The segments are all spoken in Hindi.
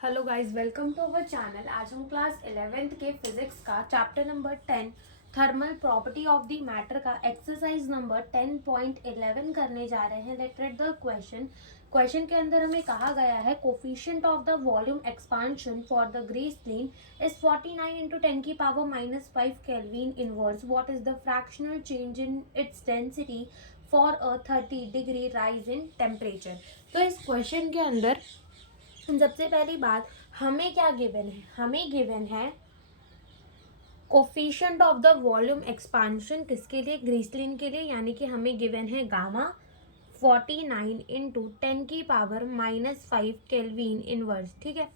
Hello guys, welcome to our channel. आज हम क्लास 11th के फिजिक्स का chapter number 10 thermal property of the matter का एक्सरसाइज नंबर 10.11 करने जा रहे हैं। लेट्स रीड द क्वेश्चन के अंदर हमें कहा गया है coefficient of the volume expansion for the glycerine is 49 into 10 की power -5 kelvin inverse. What is the fractional change in its density for a 30 degree rise in temperature. तो इस क्वेश्चन के अंदर सबसे पहली बात, हमें क्या गिवन है? हमें गिवन है coefficient of the volume expansion. किसके लिए? ग्रीसलिन के लिए। यानी कि हमें गिवन है गामा 49 इंटू 10 की पावर -5 केल्विन इनवर्स। ठीक है।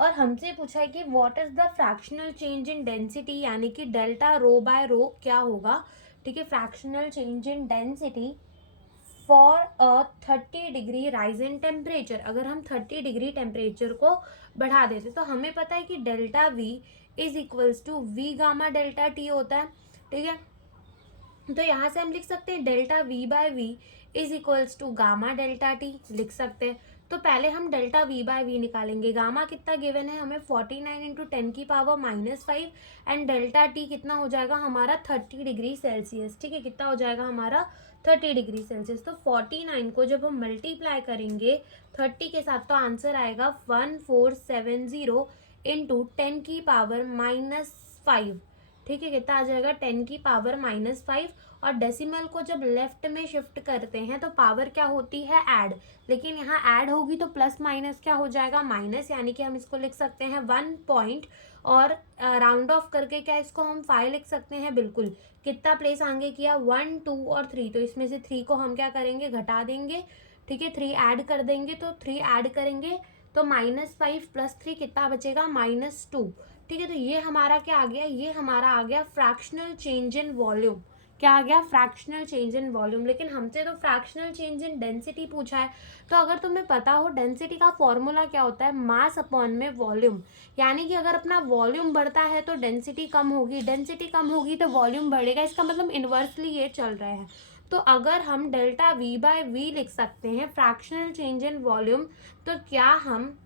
और हमसे पूछा है कि what is the fractional change in density, यानी कि डेल्टा रो बाय रो क्या होगा। ठीक है। Fractional change in density for a 30 degree rise in temperature. अगर हम 30 डिग्री टेम्परेचर को बढ़ा देते तो हमें पता है कि delta V is equals to V gamma delta T होता है। ठीक है। तो यहाँ से हम लिख सकते हैं delta V by V is equals to gamma delta T लिख सकते हैं। तो पहले हम डेल्टा वी बाय वी निकालेंगे। गामा कितना गिवन है हमें? 49 इंटू 10 की पावर -5 एंड डेल्टा टी कितना हो जाएगा हमारा? 30 डिग्री सेल्सियस। ठीक है। कितना हो जाएगा हमारा? 30 डिग्री सेल्सियस। तो 49 को जब हम मल्टीप्लाई करेंगे 30 के साथ तो आंसर आएगा 1470 इंटू 10 की पावर -5। ठीक है। कितना आ जाएगा? 10 की पावर -5। और डेसिमल को जब लेफ्ट में शिफ्ट करते हैं तो पावर क्या होती है? ऐड। लेकिन यहाँ ऐड होगी तो प्लस माइनस क्या हो जाएगा? माइनस। यानी कि हम इसको लिख सकते हैं 1 पॉइंट और राउंड ऑफ करके क्या इसको हम 5 लिख सकते हैं। बिल्कुल। कितना प्लेस आगे किया? 1 2 और 3। तो इसमें से 3 को हम क्या करेंगे? घटा देंगे। ठीक है। 3 ऐड कर देंगे तो 3 ऐड करेंगे तो -5 + 3 कितना बचेगा? -2। ठीक है। तो ये हमारा क्या आ गया? ये हमारा आ गया फ्रैक्शनल चेंज इन वॉल्यूम। क्या आ गया? Fractional change in volume. लेकिन हमसे तो फ्रैक्शनल चेंज इन डेंसिटी पूछा है। तो अगर तुम्हें पता हो डेंसिटी का फॉर्मूला क्या होता है? मास अपॉन में वॉल्यूम। यानी कि अगर अपना वॉल्यूम बढ़ता है तो डेंसिटी कम होगी, डेंसिटी कम होगी तो वॉल्यूम बढ़ेगा। इसका मतलब इन्वर्सली ये चल रहे हैं। तो अगर हम डेल्टा वी बाय वी लिख सकते हैं फ्रैक्शनल चेंज इन वॉल्यूम, तो क्या हम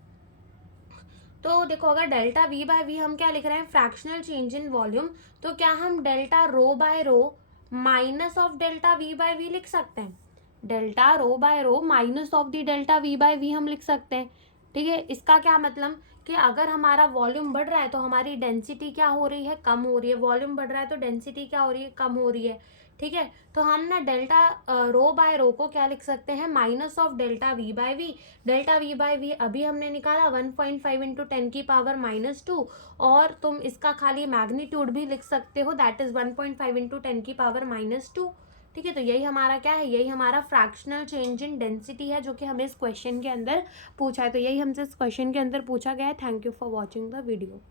तो देखो, अगर डेल्टा वी बाय वी हम क्या लिख रहे हैं? Fractional change in volume. तो क्या हम delta rho by rho minus of delta V by V लिख सकते हैं? Delta rho by rho minus of the delta V by V हम लिख सकते हैं। ठीक है। इसका क्या मतलब कि अगर हमारा वॉल्यूम बढ़ रहा है तो हमारी डेंसिटी क्या हो रही है? कम हो रही है। वॉल्यूम बढ़ रहा है तो डेंसिटी क्या हो रही है? कम हो रही है। ठीक है। तो हम ना डेल्टा रो बाय रो को क्या लिख सकते हैं? Minus of delta V by V. Delta V by V अभी हमने निकाला 1.5 इंटू 10 की पावर -2। और तुम इसका खाली मैग्नीट्यूड भी लिख सकते हो, दैट इज 1.5 इंटू 10 की पावर -2। ठीक है। तो यही हमारा क्या है? यही हमारा फ्रैक्शनल चेंज इन डेंसिटी है, जो कि हमें इस क्वेश्चन के अंदर पूछा है। तो यही हमसे इस क्वेश्चन के अंदर पूछा गया है। Thank you for watching the video.